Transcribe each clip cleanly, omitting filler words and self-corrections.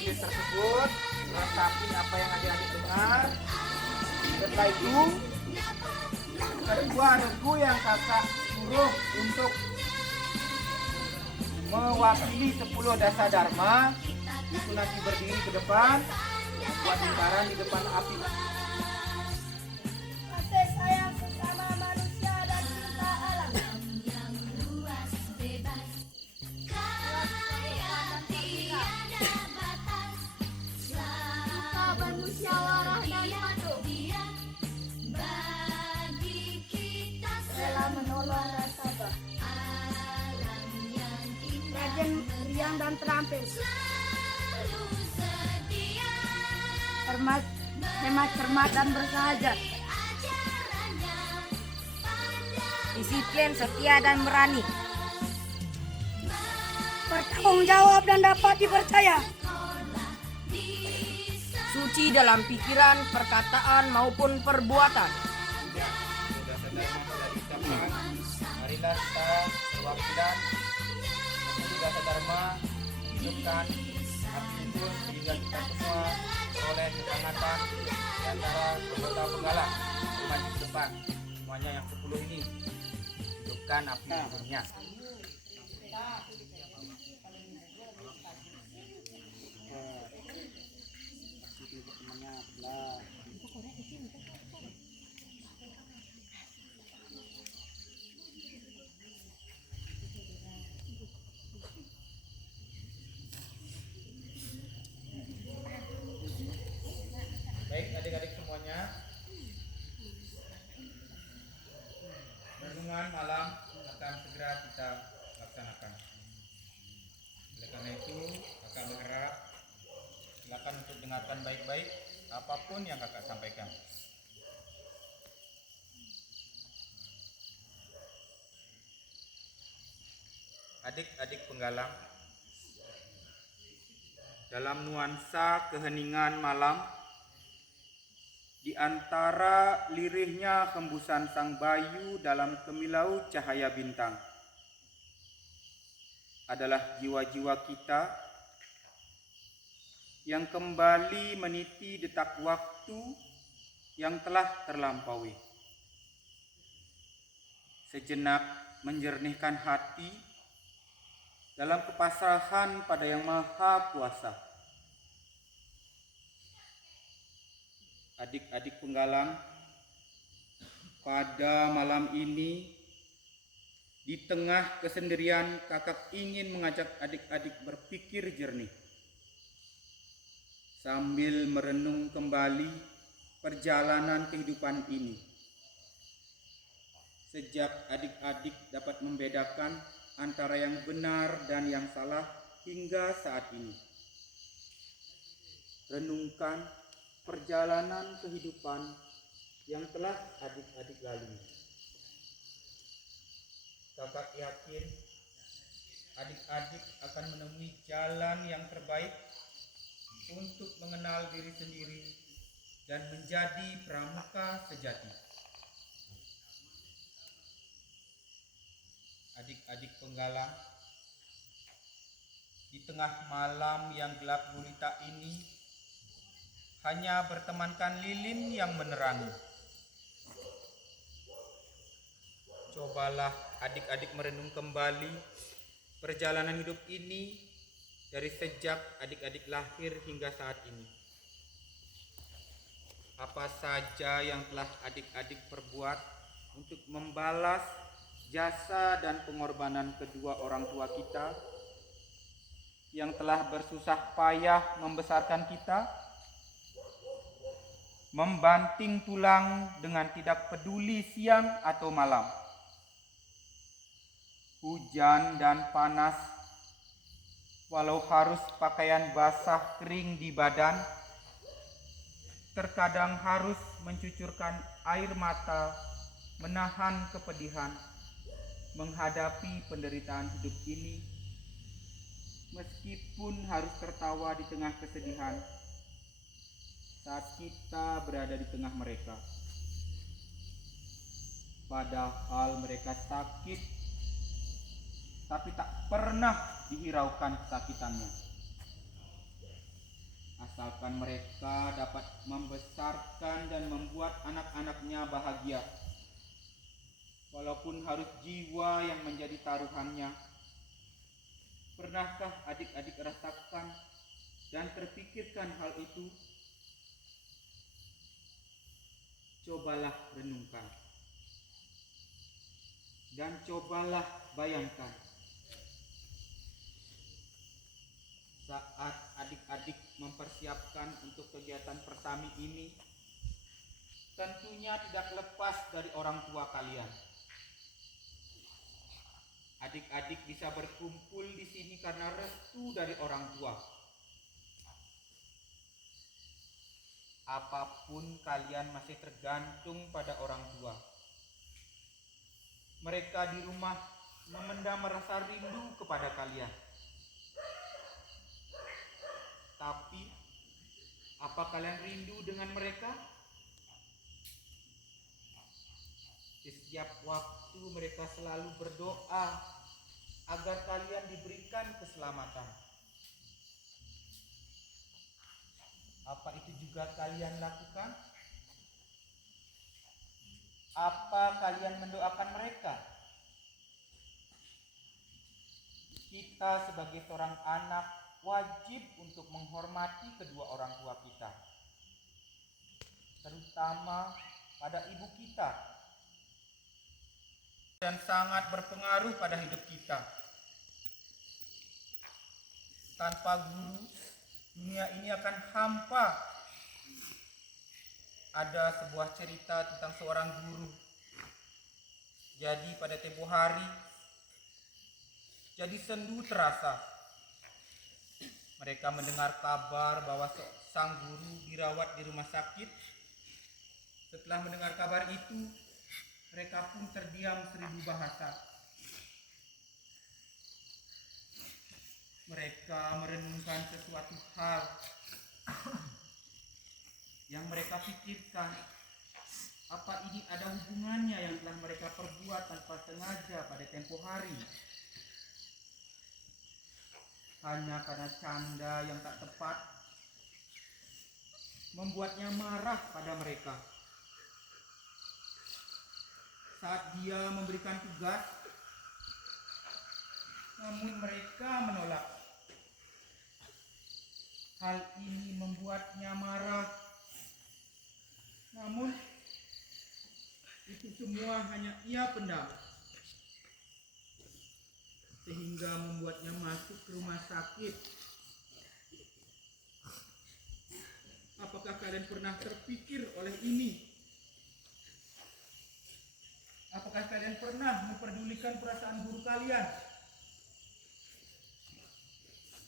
lilin tersebut, rasain apa yang adik-adik dengar. Setelah itu, kedua regu yang kakak suruh untuk mewakili 10 dasa dharma itu nanti berdiri ke depan, buat lingkaran di depan api. Kasih sayang sesama manusia dan cinta alam. Kita bermusyawarah dan patuh. Rela menolong dan sabar. Rajin, riang dan terampil. Hemat, cermat dan bersahaja. Disiplin, setia dan berani. Bertanggung jawab dan dapat dipercaya. Suci dalam pikiran, perkataan maupun perbuatan. Marilah kita perwakilan 10 dasa dharma, hidupkan api itu sehingga kita semua oleh kehangatan di antara anggota penggalang maju ke depan. Semuanya yang 10 ini hidupkan api hidupnya. Baik adik-adik semuanya, renungan malam akan segera kita laksanakan. Oleh karena itu, kakak berharap silakan untuk dengarkan baik-baik apapun yang kakak sampaikan. Adik-adik penggalang, dalam nuansa keheningan malam, di antara lirihnya hembusan sang bayu dalam kemilau cahaya bintang, adalah jiwa-jiwa kita yang kembali meniti detak waktu yang telah terlampaui. Sejenak menjernihkan hati dalam kepasrahan pada Yang Maha Kuasa. Adik-adik penggalang, pada malam ini, di tengah kesendirian, kakak ingin mengajak adik-adik berpikir jernih sambil merenung kembali perjalanan kehidupan ini. Sejak adik-adik dapat membedakan antara yang benar dan yang salah hingga saat ini. Renungkan perjalanan kehidupan yang telah adik-adik lalui. Kakak yakin adik-adik akan menemui jalan yang terbaik untuk mengenal diri sendiri dan menjadi pramuka sejati. Adik-adik penggalang, di tengah malam yang gelap gulita ini, hanya bertemankan lilin yang menerangi. Cobalah adik-adik merenung kembali perjalanan hidup ini dari sejak adik-adik lahir hingga saat ini. Apa saja yang telah adik-adik perbuat untuk membalas jasa dan pengorbanan kedua orang tua kita yang telah bersusah payah membesarkan kita, membanting tulang dengan tidak peduli siang atau malam, hujan dan panas, walau harus pakaian basah kering di badan, terkadang harus mencucurkan air mata, menahan kepedihan, menghadapi penderitaan hidup ini, meskipun harus tertawa di tengah kesedihan saat kita berada di tengah mereka. Padahal mereka sakit, tapi tak pernah dihiraukan kesakitannya. Harapkan mereka dapat membesarkan dan membuat anak-anaknya bahagia. Walaupun harus jiwa yang menjadi taruhannya. Pernahkah adik-adik rasakan dan terpikirkan hal itu? Cobalah renungkan. Dan cobalah bayangkan. Saat adik-adik mempersiapkan untuk kegiatan persami ini, tentunya tidak lepas dari orang tua kalian. Adik-adik bisa berkumpul di sini karena restu dari orang tua. Apapun kalian masih tergantung pada orang tua. Mereka di rumah memendam rasa rindu kepada kalian. Tapi, apa kalian rindu dengan mereka? Di setiap waktu mereka selalu berdoa agar kalian diberikan keselamatan. Apa itu juga kalian lakukan? Apa kalian mendoakan mereka? Kita sebagai seorang anak wajib untuk menghormati kedua orang tua kita, terutama pada ibu kita, dan sangat berpengaruh pada hidup kita. Tanpa guru, dunia ini akan hampa. Ada sebuah cerita tentang seorang guru. Jadi pada tempo hari, jadi sendu terasa. Mereka mendengar kabar bahwa sang guru dirawat di rumah sakit. Setelah mendengar kabar itu, mereka pun terdiam 1000 bahasa. Mereka merenungkan sesuatu hal yang mereka pikirkan. Apa ini ada hubungannya yang telah mereka perbuat tanpa sengaja pada tempo hari? Hanya karena canda yang tak tepat membuatnya marah pada mereka. Saat dia memberikan tugas, namun mereka menolak. Hal ini membuatnya marah. Namun itu semua hanya ia pendam, sehingga membuatnya masuk ke rumah sakit. Apakah kalian pernah terpikir oleh ini? Apakah kalian pernah memperdulikan perasaan guru kalian?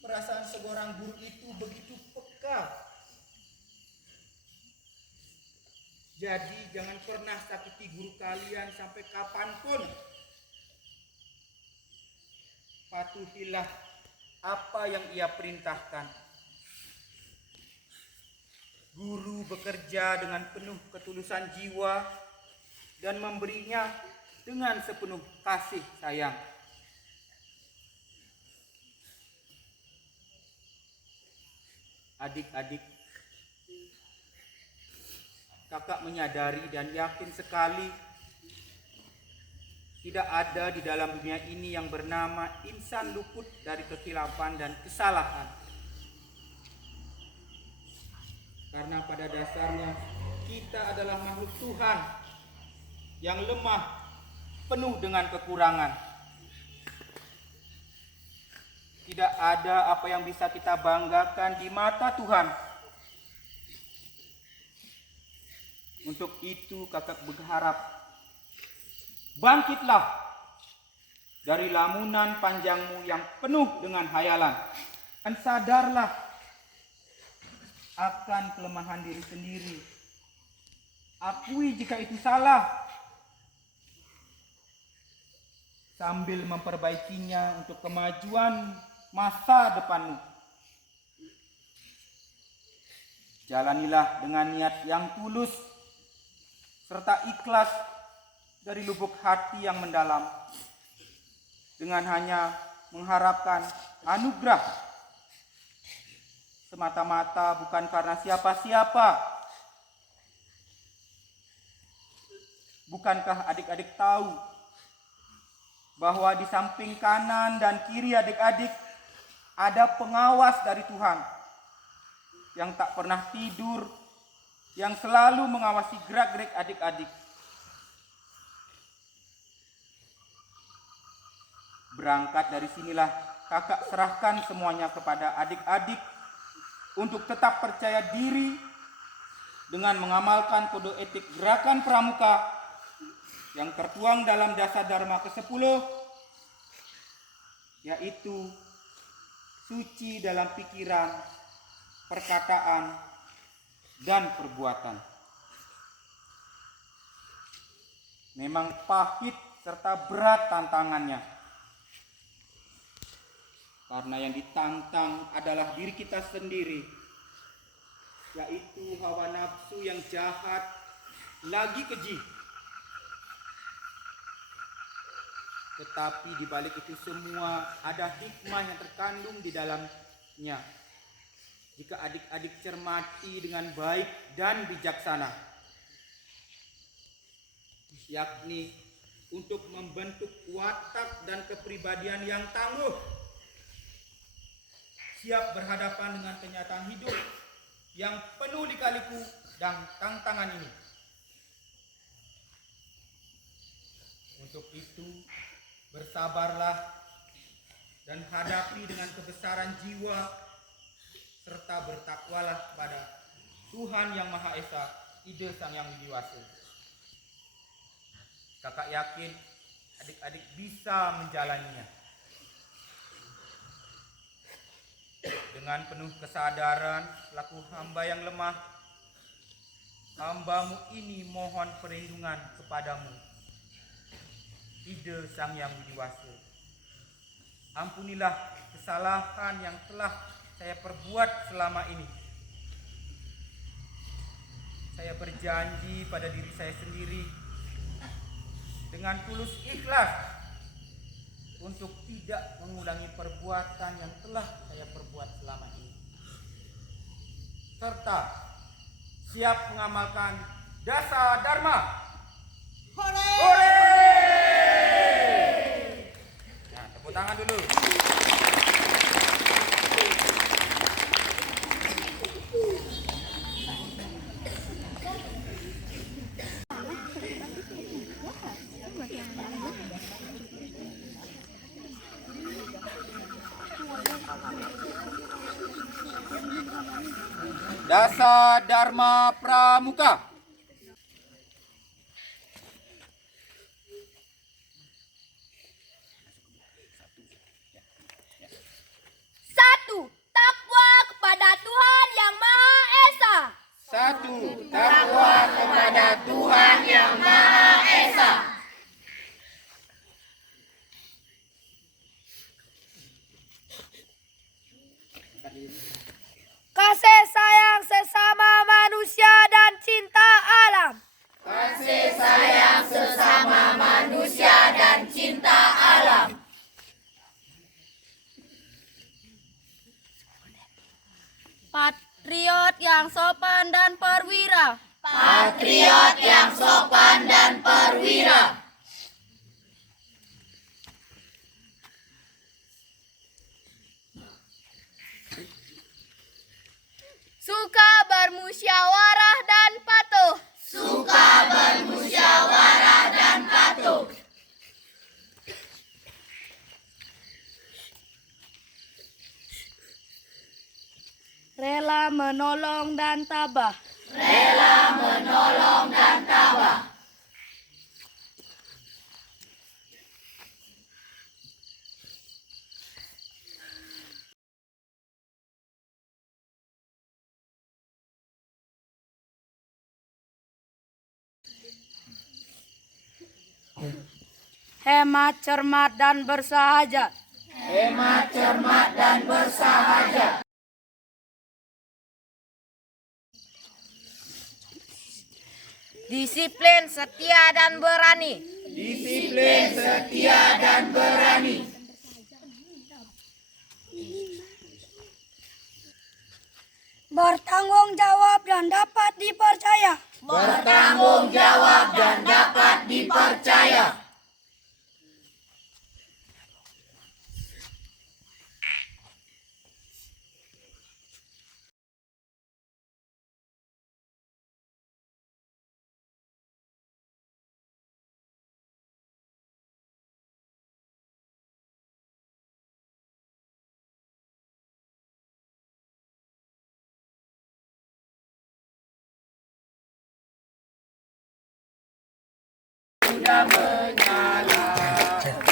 Perasaan seorang guru itu begitu peka. Jadi jangan pernah sakiti guru kalian sampai kapanpun. Patuhilah apa yang ia perintahkan. Guru bekerja dengan penuh ketulusan jiwa dan memberinya dengan sepenuh kasih sayang. Adik-adik, kakak menyadari dan yakin sekali tidak ada di dalam dunia ini yang bernama insan luput dari kekhilafan dan kesalahan. Karena pada dasarnya kita adalah makhluk Tuhan yang lemah, penuh dengan kekurangan. Tidak ada apa yang bisa kita banggakan di mata Tuhan. Untuk itu kakak berharap, bangkitlah dari lamunan panjangmu yang penuh dengan hayalan, dan sadarlah akan kelemahan diri sendiri. Akui jika itu salah, sambil memperbaikinya untuk kemajuan masa depanmu. Jalanilah dengan niat yang tulus serta ikhlas dari lubuk hati yang mendalam, dengan hanya mengharapkan anugerah semata-mata bukan karena siapa-siapa. Bukankah adik-adik tahu bahwa di samping kanan dan kiri adik-adik ada pengawas dari Tuhan yang tak pernah tidur, yang selalu mengawasi gerak-gerik adik-adik. Berangkat dari sinilah kakak serahkan semuanya kepada adik-adik untuk tetap percaya diri dengan mengamalkan kode etik gerakan pramuka yang tertuang dalam dasar Dharma ke-10, yaitu suci dalam pikiran, perkataan, dan perbuatan. Memang pahit serta berat tantangannya, karena yang ditantang adalah diri kita sendiri, yaitu hawa nafsu yang jahat lagi keji. Tetapi di balik itu semua ada hikmah yang terkandung di dalamnya. Jika adik-adik cermati dengan baik dan bijaksana, yakni untuk membentuk watak dan kepribadian yang tangguh, siap berhadapan dengan kenyataan hidup yang penuh lika-liku dan tantangan ini. Untuk itu, bersabarlah dan hadapi dengan kebesaran jiwa, serta bertakwalah pada Tuhan Yang Maha Esa, Ide Sang Yang Widiwasa. Kakak yakin adik-adik bisa menjalaninya dengan penuh kesadaran. Selaku hamba yang lemah, hambamu ini mohon perlindungan kepadamu, Ide Sang Yang Widiwasa. Ampunilah kesalahan yang telah saya perbuat selama ini. Saya berjanji pada diri saya sendiri dengan tulus ikhlas untuk tidak mengulangi perbuatan yang telah saya perbuat selama ini, serta siap mengamalkan dasar Dharma. Hore! Hore! Nah, tepuk tangan dulu. Dasar Dharma Pramuka. Satu, takwa kepada Tuhan Yang Maha Esa. Satu, takwa kepada Tuhan Yang Maha Esa. Kasih sayang sesama manusia dan cinta alam. Kasih sayang sesama manusia dan cinta alam. Patriot yang sopan dan perwira. Patriot yang sopan dan perwira. Suka bermusyawarah dan patuh. Suka bermusyawarah dan patuh. Rela menolong dan tabah. Rela menolong dan tabah. Hemat, cermat, dan bersahaja. Hemat, cermat, dan bersahaja. Disiplin, setia, dan berani. Disiplin, setia, dan berani. bertanggung jawab dan dapat dipercaya. Bertanggung jawab dan dapat dipercaya. Sudah menyala,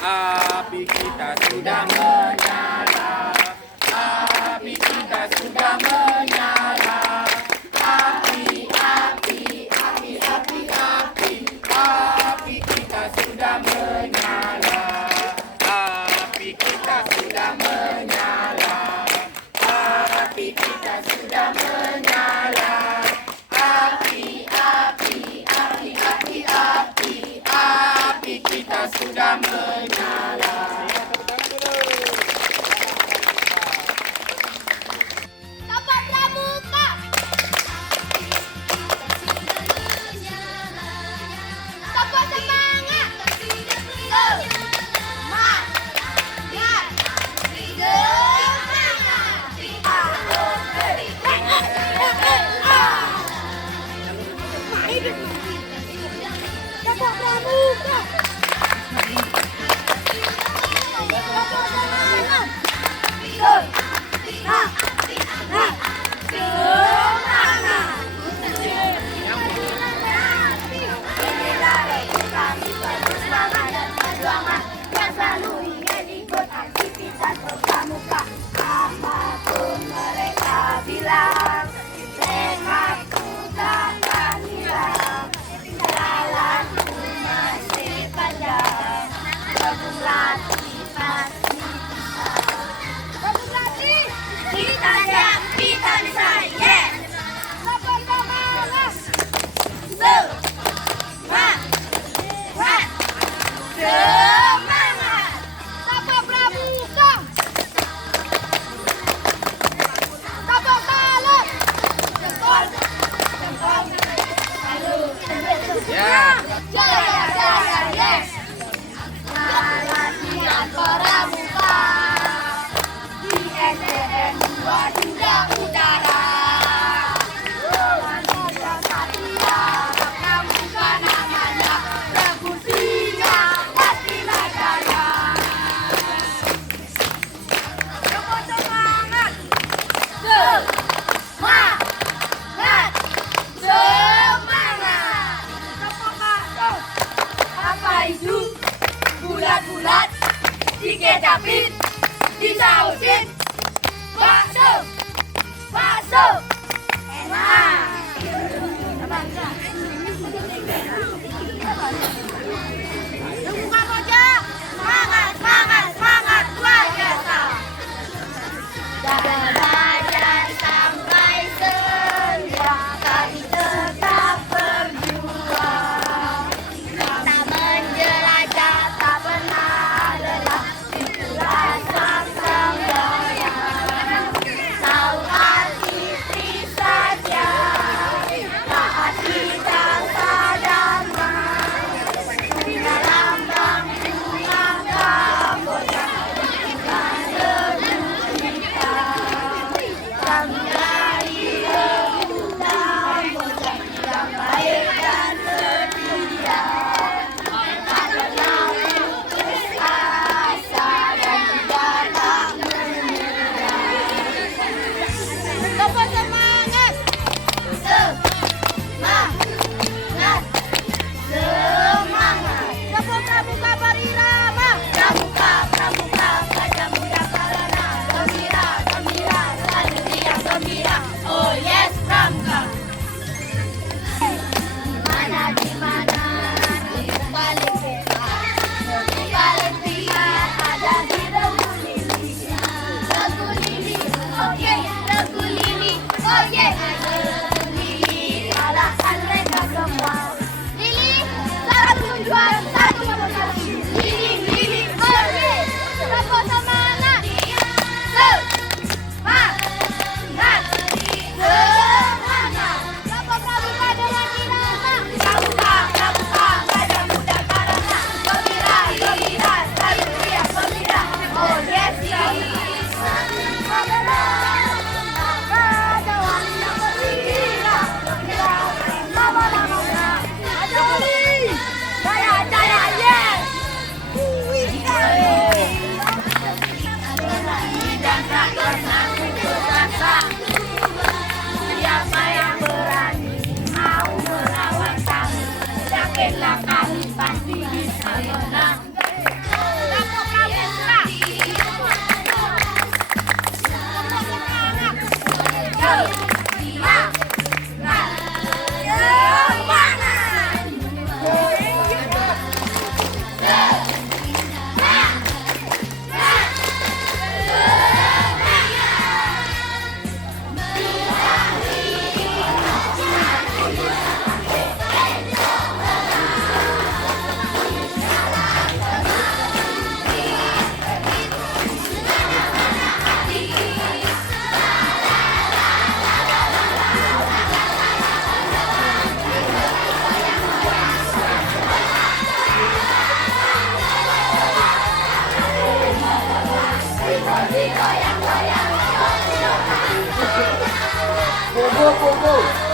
api kita sudah menyala, api kita sudah menyala, api, api, api, api, api, api kita sudah menyala, api kita sudah menyala, api kita sudah menyala, api, api, api, api, api. Api kita sudah menyala. Bapak Pramuka. Bapak semangat. Bapak Pramuka. Apapun mereka bilang, tekadku takkan hilang. Jalanku masih panjang, Bandung Lati pasti bisa. Bandung Lati, kita siap, kita bisa, yes. Sabar semangat, semangat, semangat. Sabar Pramuka, sabar salut, jempol, jempol, salut. Ya. Jaya, jaya, yes. Latihan Pramuka di SDN 2 Duda. Bobo.